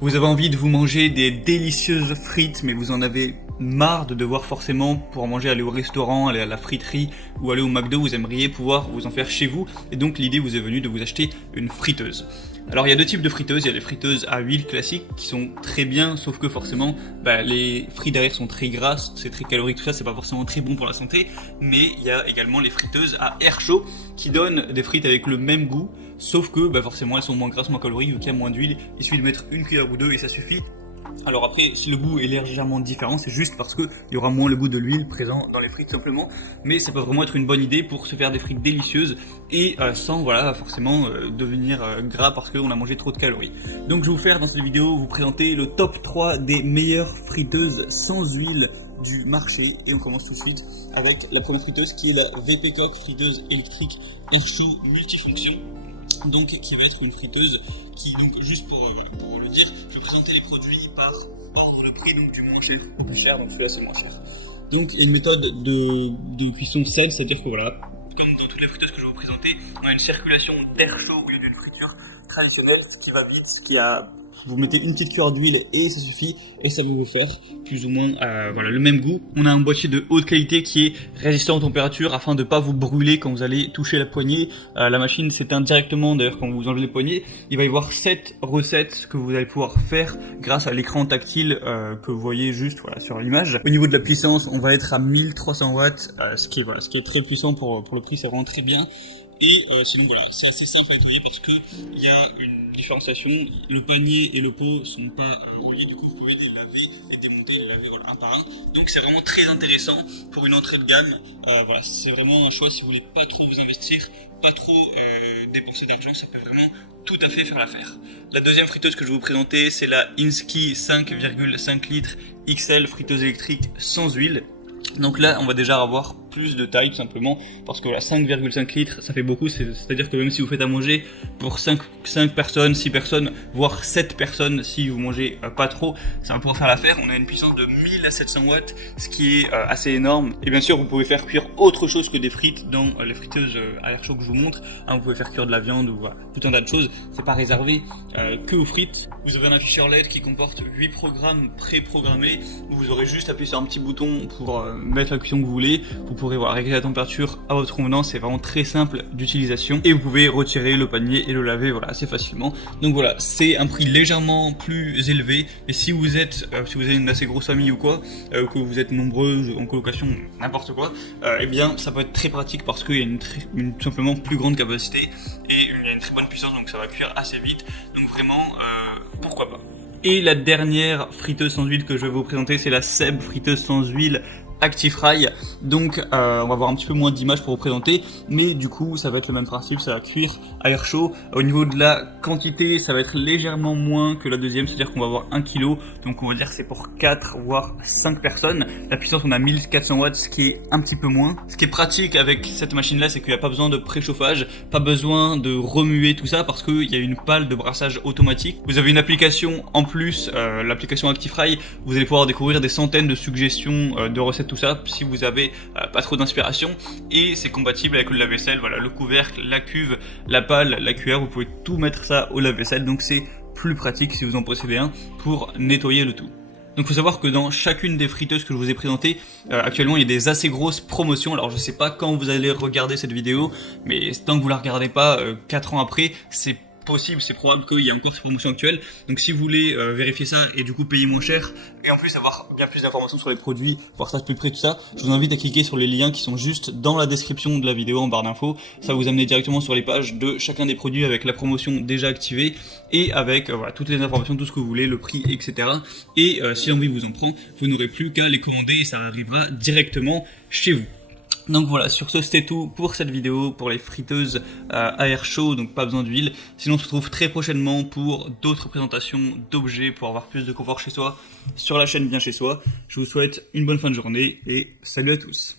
Vous avez envie de vous manger des délicieuses frites, mais vous en avez marre de devoir forcément, pour en manger, aller au restaurant, aller à la friterie ou aller au McDo, vous aimeriez pouvoir vous en faire chez vous, et donc l'idée vous est venue de vous acheter une friteuse. Alors il y a deux types de friteuses, il y a les friteuses à huile classiques qui sont très bien, sauf que forcément les frites derrière sont très grasses, c'est très calorique, tout ça, c'est pas forcément très bon pour la santé, mais il y a également les friteuses à air chaud qui donnent des frites avec le même goût, sauf que forcément elles sont moins grasses, moins caloriques, vu qu'il y a moins d'huile, il suffit de mettre une cuillère ou deux et ça suffit. Alors après, si le goût est légèrement différent, c'est juste parce qu'il y aura moins le goût de l'huile présent dans les frites simplement, mais ça peut vraiment être une bonne idée pour se faire des frites délicieuses et sans forcément devenir gras parce qu'on a mangé trop de calories. Donc je vais vous faire dans cette vidéo vous présenter le top 3 des meilleures friteuses sans huile du marché, et on commence tout de suite avec la première friteuse qui est la VP Cook friteuse électrique air chaud multifonction. Donc qui va être une friteuse qui, donc juste pour le dire, je vais présenter les produits par ordre de prix, donc du moins cher au plus cher, donc celui-là c'est moins cher. Donc il y a une méthode de cuisson saine, c'est-à-dire que voilà, comme dans toutes les friteuses que je vais vous présenter, on a une circulation d'air chaud au lieu d'une friture traditionnelle, ce qui va vite, vous mettez une petite cuillère d'huile et ça suffit, et ça va vous faire plus ou moins le même goût. On a un boîtier de haute qualité qui est résistant aux températures afin de pas vous brûler quand vous allez toucher la poignée. La machine s'éteint directement d'ailleurs quand vous enlevez les poignées. Il va y avoir 7 recettes que vous allez pouvoir faire grâce à l'écran tactile que vous voyez juste sur l'image. Au niveau de la puissance, on va être à 1300 watts, ce qui est très puissant pour le prix, c'est vraiment très bien. Et sinon voilà, c'est assez simple à nettoyer parce que il y a une différenciation, le panier et le pot sont pas reliés, du coup vous pouvez les laver, les démonter, les laver un par un. Donc c'est vraiment très intéressant pour une entrée de gamme. C'est vraiment un choix si vous voulez pas trop vous investir, pas trop dépenser d'argent, ça peut vraiment tout à fait faire l'affaire. La deuxième friteuse que je vais vous présenter, c'est la Inski 5,5 litres XL friteuse électrique sans huile. Donc là, on va déjà avoir plus de taille tout simplement parce que la 5,5 litres ça fait beaucoup, c'est-à-dire que même si vous faites à manger pour 5 personnes, 6 personnes, voire 7 personnes si vous mangez pas trop, ça va pouvoir faire l'affaire. On a une puissance de 1000 à 700 watts, ce qui est assez énorme. Et bien sûr, vous pouvez faire cuire autre chose que des frites dans les friteuses à air chaud que je vous montre. Vous pouvez faire cuire de la viande ou tout un tas de choses. C'est pas réservé que aux frites. Vous avez un afficheur LED qui comporte 8 programmes pré-programmés. Vous aurez juste appuyé sur un petit bouton pour mettre la cuisson que vous voulez. Vous pourrez régler la température à votre convenance, c'est vraiment très simple d'utilisation et vous pouvez retirer le panier et le laver assez facilement. Donc voilà, c'est un prix légèrement plus élevé, mais si vous avez une assez grosse famille ou quoi, que vous êtes nombreux en colocation, n'importe quoi, eh bien ça peut être très pratique parce qu'il y a une simplement plus grande capacité et il y a une très bonne puissance, donc ça va cuire assez vite, donc vraiment pourquoi pas. Et la dernière friteuse sans huile que je vais vous présenter, c'est la Seb friteuse sans huile ActiFry. Donc on va avoir un petit peu moins d'images pour vous présenter, mais du coup ça va être le même principe, ça va cuire à air chaud. Au niveau de la quantité, ça va être légèrement moins que la deuxième, c'est-à-dire qu'on va avoir 1 kg, donc on va dire que c'est pour 4 voire 5 personnes. La puissance, on a 1400 watts, ce qui est un petit peu moins. Ce qui est pratique avec cette machine là, c'est qu'il n'y a pas besoin de préchauffage, pas besoin de remuer tout ça parce qu'il y a une pale de brassage automatique. Vous avez une application en plus, l'application ActiFry, vous allez pouvoir découvrir des centaines de suggestions de recettes, tout ça, si vous avez pas trop d'inspiration, et c'est compatible avec le lave-vaisselle, le couvercle, la cuve, la pale, la cuillère, vous pouvez tout mettre ça au lave-vaisselle, donc c'est plus pratique si vous en possédez un pour nettoyer le tout. Donc il faut savoir que dans chacune des friteuses que je vous ai présentées, actuellement il y a des assez grosses promotions. Alors je sais pas quand vous allez regarder cette vidéo, mais tant que vous la regardez pas 4 ans après, c'est possible, c'est probable qu'il y ait encore ces promotions actuelles. Donc si vous voulez vérifier ça et du coup payer moins cher et en plus avoir bien plus d'informations sur les produits, voir ça de plus près, tout ça, je vous invite à cliquer sur les liens qui sont juste dans la description de la vidéo en barre d'infos. Ça va vous amener directement sur les pages de chacun des produits avec la promotion déjà activée et avec toutes les informations, tout ce que vous voulez, le prix, etc. Et si l'envie vous en prend, vous n'aurez plus qu'à les commander et ça arrivera directement chez vous. Donc voilà, sur ce c'était tout pour cette vidéo, pour les friteuses à air chaud, donc pas besoin d'huile. Sinon on se retrouve très prochainement pour d'autres présentations d'objets pour avoir plus de confort chez soi sur la chaîne Bien Chez Soi. Je vous souhaite une bonne fin de journée et salut à tous.